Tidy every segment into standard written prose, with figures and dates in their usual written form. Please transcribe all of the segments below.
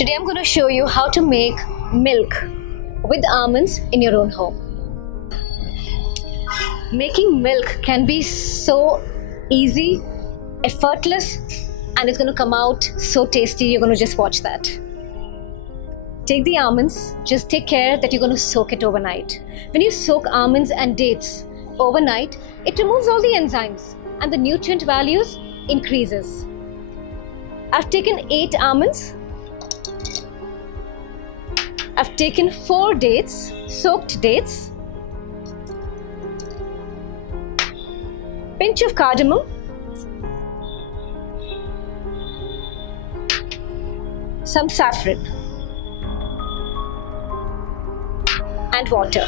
Today I'm going to show you how to make milk with almonds in your own home. Making milk can be so easy, effortless, and it's going to come out so tasty. You're going to just watch that. Take the almonds, just take care that you're going to soak it overnight. When you soak almonds and dates overnight, it removes all the enzymes and the nutrient values increases. I've taken 8 almonds. I've taken 4 dates, soaked dates, pinch of cardamom, some saffron, and water.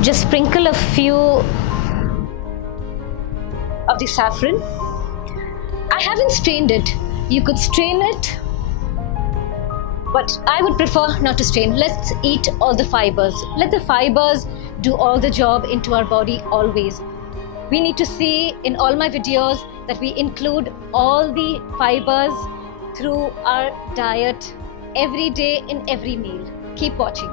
Just sprinkle a few of the saffron. I haven't strained it. You could strain it, but I would prefer not to strain. Let's eat all the fibers. Let the fibers do all the job into our body always. We need to see in all my videos that we include all the fibers through our diet every day in every meal. Keep watching.